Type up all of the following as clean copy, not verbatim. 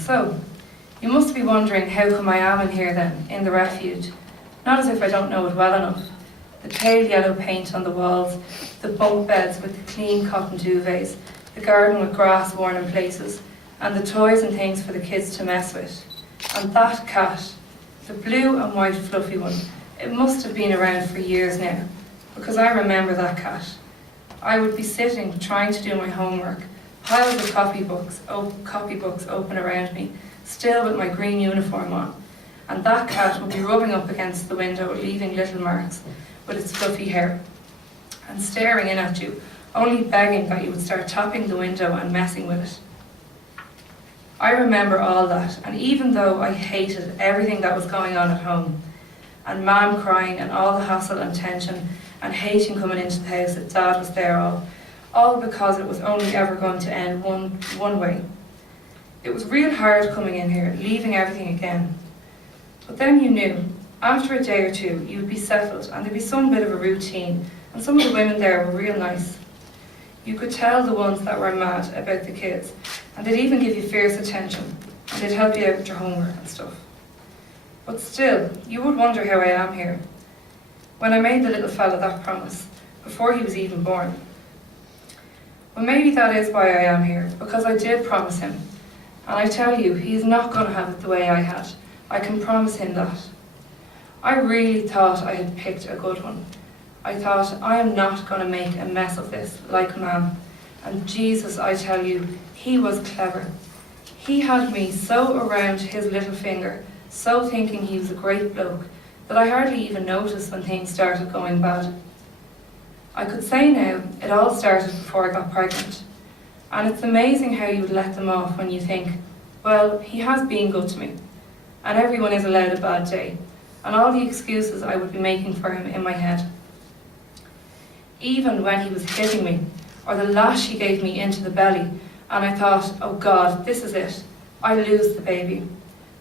So, you must be wondering how come I am in here then, in the refuge. Not as if I don't know it well enough. The pale yellow paint on the walls, the bunk beds with the clean cotton duvets, the garden with grass worn in places, and the toys and things for the kids to mess with. And that cat, the blue and white fluffy one, it must have been around for years now, because I remember that cat. I would be sitting trying to do my homework, piles of copybooks open around me, still with my green uniform on, and that cat would be rubbing up against the window, leaving little marks with its fluffy hair, and staring in at you, only begging that you would start tapping the window and messing with it. I remember all that, and even though I hated everything that was going on at home, and Mum crying and all the hassle and tension, and hating coming into the house that Dad was there all because it was only ever going to end one way. It was real hard coming in here, leaving everything again. But then you knew, after a day or two, you would be settled and there'd be some bit of a routine, and some of the women there were real nice. You could tell the ones that were mad about the kids, and they'd even give you fierce attention, and they'd help you out with your homework and stuff. But still, you would wonder how I am here. When I made the little fella that promise, before he was even born. Well, maybe that is why I am here, because I did promise him. And I tell you, he is not going to have it the way I had. I can promise him that. I really thought I had picked a good one. I thought, I am not going to make a mess of this, like Mum. And Jesus, I tell you, he was clever. He had me so around his little finger, so thinking he was a great bloke, that I hardly even noticed when things started going bad. I could say now, it all started before I got pregnant. And it's amazing how you would let them off when you think, well, he has been good to me, and everyone is allowed a bad day, and all the excuses I would be making for him in my head. Even when he was hitting me, or the lash he gave me into the belly, and I thought, oh God, this is it. I lose the baby.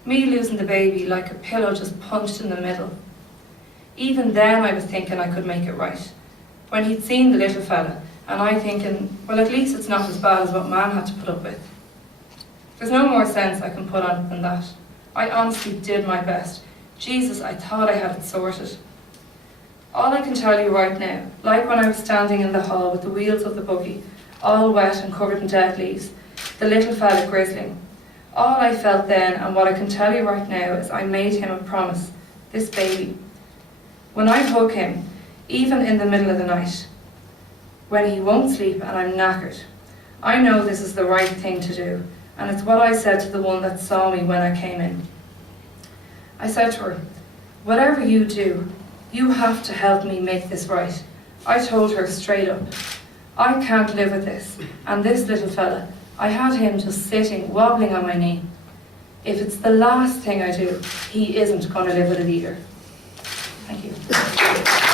Me losing the baby like a pillow just punched in the middle. Even then I was thinking I could make it right. When he'd seen the little fella, and I thinking, well, at least it's not as bad as what Mum had to put up with. There's no more sense I can put on it than that. I honestly did my best. Jesus, I thought I had it sorted. All I can tell you right now, like when I was standing in the hall with the wheels of the buggy, all wet and covered in dead leaves, the little fella grizzling, all I felt then, and what I can tell you right now, is I made him a promise, this baby. When I hug him, even in the middle of the night, when he won't sleep and I'm knackered, I know this is the right thing to do, and it's what I said to the one that saw me when I came in. I said to her, whatever you do, you have to help me make this right. I told her straight up, I can't live with this, and this little fella, I had him just sitting, wobbling on my knee. If it's the last thing I do, he isn't going to live with it either. Thank you.